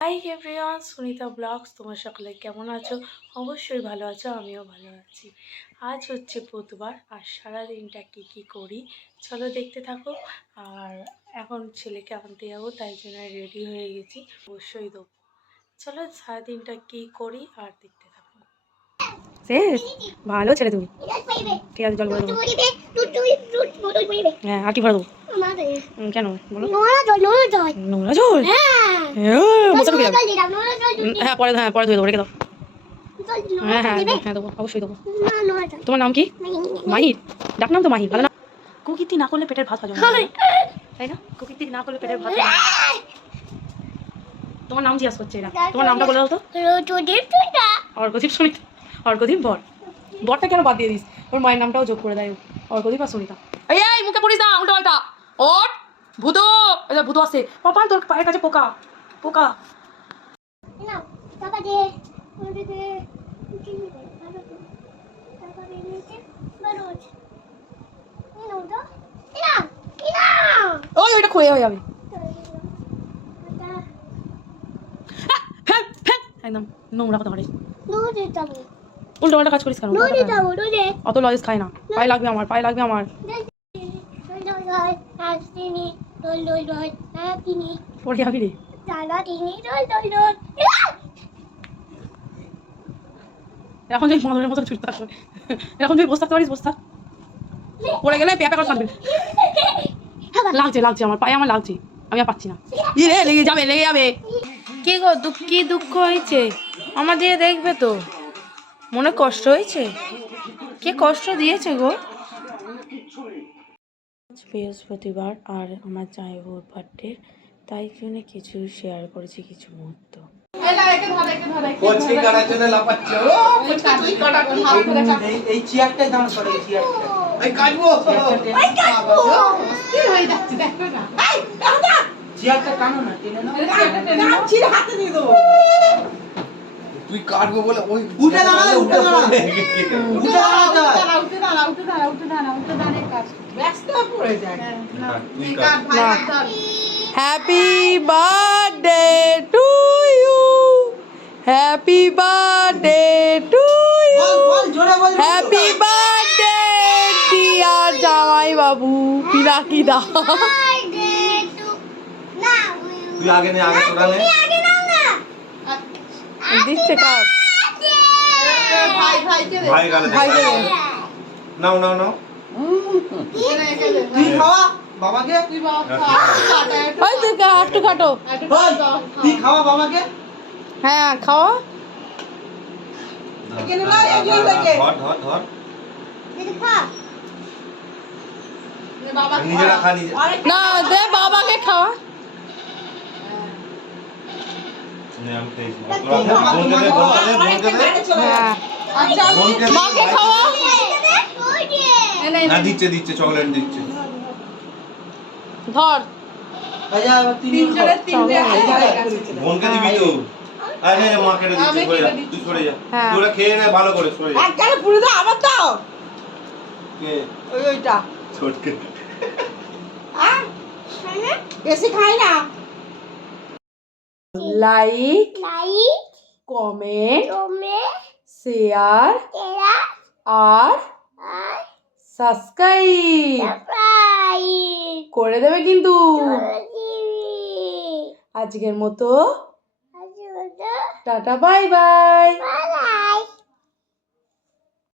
Hi everyone Sunita blogs তোমার সকলে কেমন আছো? অবশ্যই ভালো আছো আমিও ভালো আছি। আজ হচ্ছে বুধবার আর সারাদিনটা কী কী করি? চলো দেখতে থাকো। আর এখন ছেলেকে আনতে যাব তাই জন্য রেডি হয়ে গেছি অবশ্যই দেবো। চলো সারাদিনটা কী করি আর দেখতে থাকো। শেষ? ভালো ছেলে তুমি। ঠিক আছে জল ভরে দেবো। হ্যাঁ আর কি ভরে দেবো। কেন? বলো। নোংরা জল? হ্যাঁ। হ্যাঁ পরে হ্যাঁ পরে ধুয়ে দেবো রেখে দাও। হ্যাঁ হ্যাঁ হ্যাঁ দেবো অবশ্যই দেবো। তোমার নাম কি? মাহির। ডাক নাম তো মাহির ভালো না? করলে পেটের ভাত হজম তাই না? কুকীর্তি না করলে পেটের ভাত হজম হবে না। তোমার নাম জিজ্ঞাসা করছে এরা। তোমার নামটা বলে দাও তো। অর্কদীপ সুনিতা। অর্কদীপ বর। বরটা কেন বাদ দিয়ে দিস? ওর মায়ের নামটাও যোগ করে দেয়। অর্কদীপ আর সুনিতা। এই এই মুখে পড়িস না উল্টো পাল্টা। ওট ভূত। ভূত আসছে। পাপা তোর পায়ের কাছে পোকা। পোকা ওই ওইটা ক্ষয়ে হয়ে যাবে ফেল একদম নোংরা কথা বলে। উল্টো পাল্টা কাজ করিস কেন? অত লজেস খাই না। পায়ে লাগবে আমার পায়ে লাগবে আমার। পড়ে যাবি রে। এখন যদি মাদরের মতো ছুটতে আসবে। এখন তুই বসে থাকতে পারিস বসে থাক। পড়ে গেলে পেঁপে করে কাঁদবে লাগছে লাগছে আমার পায়ে আমার লাগছে। আমি আর পাচ্ছি না। ই লেগে যাবে লেগে যাবে। কি গো দুঃখ কি দুঃখ হয়েছে? আমাদের দেখবে তো। মনে কষ্ট হয়েছে? কে কষ্ট দিয়েছে গো? বৃহস্পতিবার আর আমার জামাইবাবুর বার্থডে তাই জন্য কিছু শেয়ার করেছি কিছু মুহূর্ত এই চেয়ারটাই দাম করে এই চেয়ারটা এই কাটবো এই কাটবো স্থির হয়ে যাচ্ছে দেখো না এই দাদা চেয়ারটা টানো না টেনে নাও কাটছি হাতে দিয়ে দেবো তুই কাটবো বলে ওই উঠে দাঁড়া উঠে দাঁড়া। উঠে দাঁড়া ব্যস্ত পড়ে যায় তুই cut happy birthday to you happy birthday to you বল বল জোরে বল হ্যাপি বার্থডে ডিয়ার জামাই বাবু। পিনাকি দা তুই আগে নে আগে তোরা নে। দিচ্ছে কাপ ভাই গালে ভাই। নাও নাও নাও। তুই খাওয়া? বাবাকে? তুই কা- একটু কাটো তুই খাওয়া বাবাকে? হ্যাঁ খাওয়া। ধর ধর ধর। নিজেরা খা নিজে। না দে বাবাকে খাওয়া নে, আমি খেয়েছি। তোরা বোনকে দে, বোনকে দে, বোনকে দে। হ্যাঁ বোনকে দে। মাকে খাওয়া না দিচ্ছে দিচ্ছে চকলেট দিচ্ছে। ধর। বোনকে দিবি তো? আরে নে, নে, দিচ্ছে সরে যা তুই সরে যা। হ্যাঁ। তোরা খেয়ে নে ভালো করে সরে যা। একবারে পুরো দাও আবার দাও। কে? ওই ওইটা। ছোটকে। বেশি খাই না। লাইক কমেন্ট শেয়ার আর সাবস্ক্রাইব করে দেবে কিন্তু আজকের মতো টাটা বাই বাই